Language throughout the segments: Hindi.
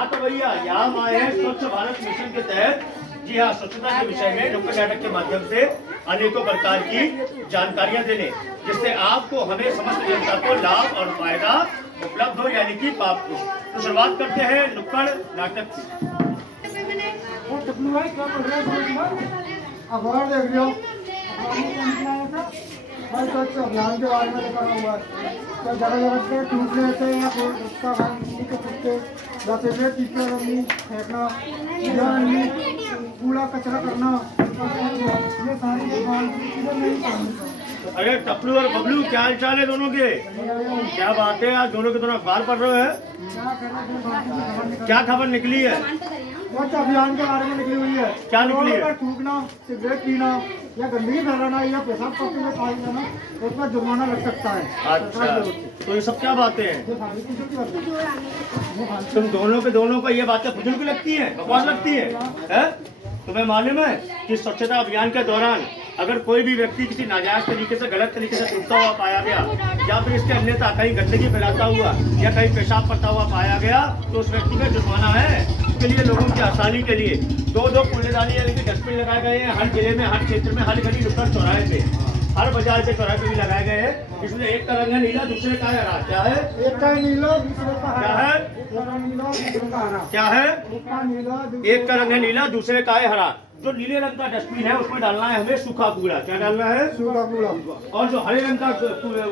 हाँ तो भैया यहाँ हम आए हैं स्वच्छ भारत मिशन के तहत। जी हाँ, स्वच्छता के विषय में नुक्कड़ नाटक के माध्यम से अनेकों प्रकार की जानकारियां देने, जिससे आपको हमें समस्त जनता को लाभ और फायदा उपलब्ध हो, यानी कि पाप को। तो शुरुआत करते हैं नुक्कड़ नाटक की। अखबार देख रहे हो, हर स्वच्छ अभियान के बारे में लिखा हुआ है। तो जगह जगह पे टूटने से या फिर उसका खाने के छुट्टे जैसे टीचर रंगी फेंकना या कूड़ा कचरा करना, ये सारी चीज़ें नहीं करनी। अरे टपलू और बबलू, क्या हाल चाल है दोनों के? क्या बात है, आज दोनों के दोनों अखबार पढ़ रहे हैं? क्या खबर निकली है? स्वच्छ अभियान के बारे में निकली हुई है। क्या निकली है? थूकना, सिगरेट पीना या गंदगी फैलाना या पेशाब करते हुए पाया जाना, उस पर जुर्माना लग सकता है। अच्छा, तो ये सब क्या बातें हैं? तुम दोनों को ये बातें फजूल की लगती हैं, बकवास लगती है? तुम्हें मालूम है कि स्वच्छता अभियान के दौरान अगर कोई भी व्यक्ति किसी नाजायज तरीके से, गलत तरीके से थूकता हुआ पाया गया, या फिर इसके अन्यथा कहीं गंदगी फैलाता हुआ या कहीं पेशाब करता हुआ पाया गया, तो उस व्यक्ति में जुर्माना है। इसके लिए लोगों की आसानी के लिए दो कूड़ेदानी यानी कि डस्टबिन लगाए गए हैं हर जिले में, हर क्षेत्र में, हर गली नुक्कड़ चौराहे पे, हर बाजार के चौराहे पे भी लगाए गए हैं। इसमें एक का रंग है नीला, दूसरे का है हरा। क्या है? एक का नीला, दूसरे का क्या हरा। है? एक का नीला, दूसरे का हरा। क्या है? एक का नीला, एक का रंग है नीला, दूसरे का है हरा। जो नीले रंग का डस्टबिन है उसमें डालना है हमें सूखा कूड़ा। क्या डालना है? सूखा कूड़ा। और जो हरे रंग का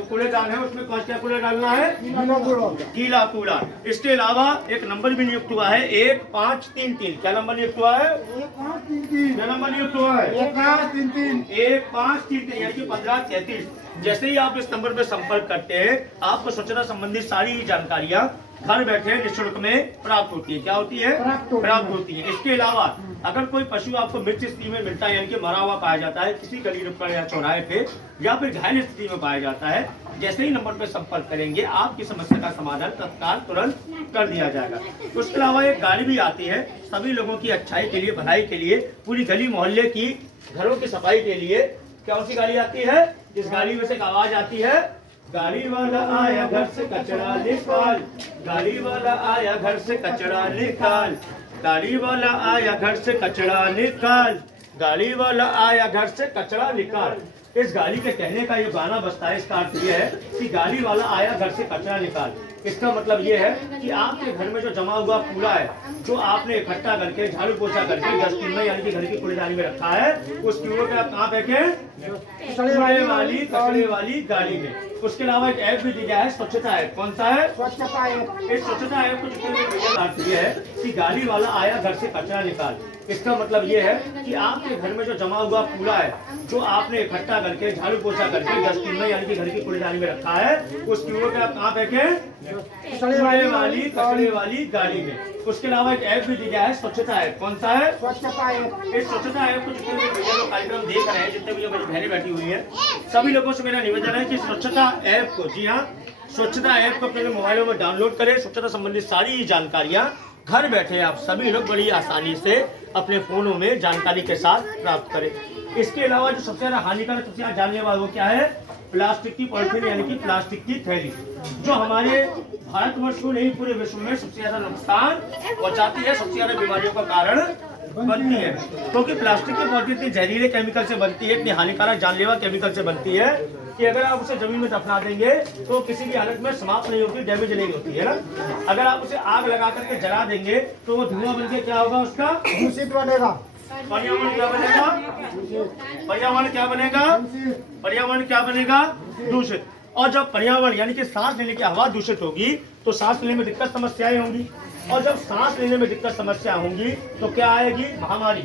कूड़ेदान है उसमें कौन सा कूड़ा डालना है? गीला कूड़ा। गीला कूड़ा। इसके अलावा एक नंबर भी नियुक्त हुआ है, 1533। क्या नंबर नियुक्त हुआ है? 1533। क्या नंबर नियुक्त हुआ है? 1533। 1533 यानी कि 1533। जैसे ही आप इस नंबर पर संपर्क करते हैं, आपको स्वच्छता संबंधी सारी जानकारियां घर बैठे निःशुल्क में प्राप्त होती है। क्या होती है? प्राप्त होती है। इसके अलावा अगर कोई पशु आपको मृत स्थिति में मिलता है, यानी कि मरा हुआ पाया जाता है किसी गली नुक्कड़ या चौराहे पे, या फिर घायल स्थिति में पाया जाता है, जैसे ही नंबर पर संपर्क करेंगे आपकी समस्या का समाधान तत्काल तुरंत कर दिया जाएगा। उसके अलावा एक गाड़ी भी आती है सभी लोगों की अच्छाई के लिए, भलाई के लिए, पूरी गली मोहल्ले की घरों की सफाई के लिए। कौन सी गाड़ी आती है? जिस गाड़ी में से एक आवाज आती है, गाड़ी वाला आया घर से कचरा निकाल, गाड़ी वाला आया घर से कचरा निकाल, गाड़ी वाला आया घर से कचरा निकाल, गाड़ी वाला आया घर से कचरा निकाल। इस गाड़ी के कहने का ये गाना बजता है। इसका अर्थ ये है कि गाड़ी वाला आया घर से कचरा निकाल। इसका मतलब ये है कि आपके घर में जो जमा हुआ कूड़ा है, जो आपने इकट्ठा करके झाड़ू पोछा करके डस्टबिन में यानी कि घर की कूड़ेदानी में रखा है, उस कूड़े को आप कहाँ फेंकें? कचरे वाली गाड़ी में। उसके अलावा एक ऐप भी दी गया है, स्वच्छता ऐप। कौन सा है? स्वच्छता ऐप। इस स्वच्छता ऐप को जितने भी अर्थ ये है कि गाड़ी वाला आया घर से कचरा निकाल। इसका मतलब ये है कि आपके घर में जो जमा हुआ कूड़ा है, जो आपने इकट्ठा करके झाड़ू पोछा करके डस्टबिन में यानी कि घर की कूड़ेदानी में रखा है, उस कूड़े को आप कहाँ फेंकें? कचरे वाली गाड़ी में। उसके अलावा एक ऐप भी दी गया है, स्वच्छता ऐप। कौन सा है? स्वच्छता ऐप। इस स्वच्छता ऐप को जितने भी लोग कार्यक्रम देख रहे हैं, जितने भी मेरी बहनें बैठी हुई हैं, सभी लोगों से मेरा निवेदन है कि स्वच्छता ऐप को, जी हाँ, स्वच्छता ऐप को अपने मोबाइलों में डाउनलोड करें। स्वच्छता संबंधी सारी जानकारियां घर बैठे आप सभी लोग बड़ी आसानी से अपने फोनों में जानकारी के साथ प्राप्त करें। इसके अलावा जो सबसे ज्यादा हानिकारक, सबसे ज्यादा जानलेवा वो क्या है? प्लास्टिक की पॉलिथीन यानी कि प्लास्टिक की थैली, जो हमारे भारतवर्ष को नहीं पूरे विश्व में सबसे ज्यादा नुकसान पहुंचाती है, सबसे ज्यादा बीमारियों का कारण बनती है। क्योंकि प्लास्टिक की पॉलिथीन इतनी जहरीले केमिकल से बनती है, इतनी हानिकारक जानलेवा केमिकल से बनती है कि अगर आप उसे जमीन में दफना देंगे तो किसी भी हालत में समाप्त नहीं होती, डैमेज नहीं होती है ना। अगर आप उसे आग लगा करके जला देंगे तो वो धुआं बन के क्या होगा? उसका दूषित बनेगा। पर्यावरण क्या बनेगा? पर्यावरण क्या बनेगा? पर्यावरण क्या बनेगा? दूषित। और जब पर्यावरण यानी कि सांस लेने की हवा दूषित होगी तो सांस लेने में दिक्कत समस्याएं होंगी, और जब सांस लेने में दिक्कत समस्या होंगी तो क्या आएगी? महामारी,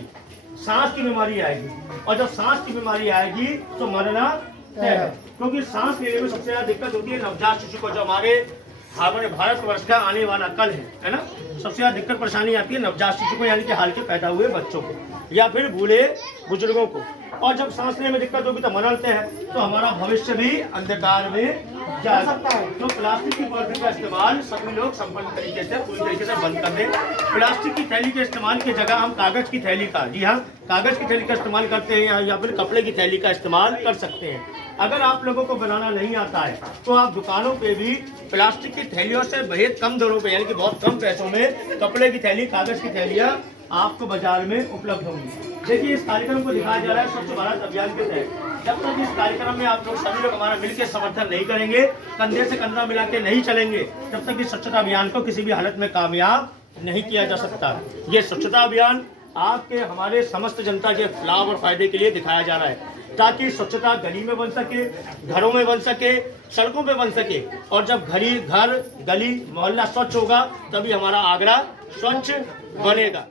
सांस की बीमारी आएगी। और जब सांस की बीमारी आएगी तो मरना है, क्योंकि सांस लेने में सबसे ज्यादा दिक्कत होती है नवजात शिशु को, जो हमारे भारतवर्ष का आने वाला कल है ना। सबसे ज्यादा दिक्कत परेशानी आती है नवजात शिशु को, यानी कि हाल के पैदा हुए बच्चों को, या फिर बूढ़े बुजुर्गों को। और जब सांस लेने में दिक्कत होगी तो मरते हैं, तो हमारा भविष्य भी अंधकार में जाएगा। सकता है। तो प्लास्टिक की पॉलिथीन का इस्तेमाल सभी लोग संपूर्ण तरीके से पूरी तरीके से बंद कर दें। प्लास्टिक की थैली के इस्तेमाल की जगह हम कागज की थैली का, जी हाँ, कागज की थैली का इस्तेमाल करते हैं या फिर कपड़े की थैली का इस्तेमाल कर सकते हैं। अगर आप लोगों को बनाना नहीं आता है तो आप दुकानों पे भी प्लास्टिक की थैलियों से बेहद कम दरों पे, यानी कि बहुत कम पैसों में कपड़े की थैली, कागज की थैलियाँ आपको बाजार में उपलब्ध होंगी। देखिए, इस कार्यक्रम को दिखाया जा रहा है स्वच्छ भारत अभियान के तहत। जब तक इस कार्यक्रम में आप लोग सभी लोग हमारा मिलकर समर्थन नहीं करेंगे, कंधे से कंधा मिला के नहीं चलेंगे, तब तक इस स्वच्छता अभियान को किसी भी हालत में कामयाब नहीं किया जा सकता। ये स्वच्छता अभियान आपके हमारे समस्त जनता के लाभ और फायदे के लिए दिखाया जा रहा है, ताकि स्वच्छता गली में बन सके, घरों में बन सके, सड़कों पे बन सके। और जब घर, गली, मोहल्ला स्वच्छ होगा तभी हमारा आगरा स्वच्छ बनेगा।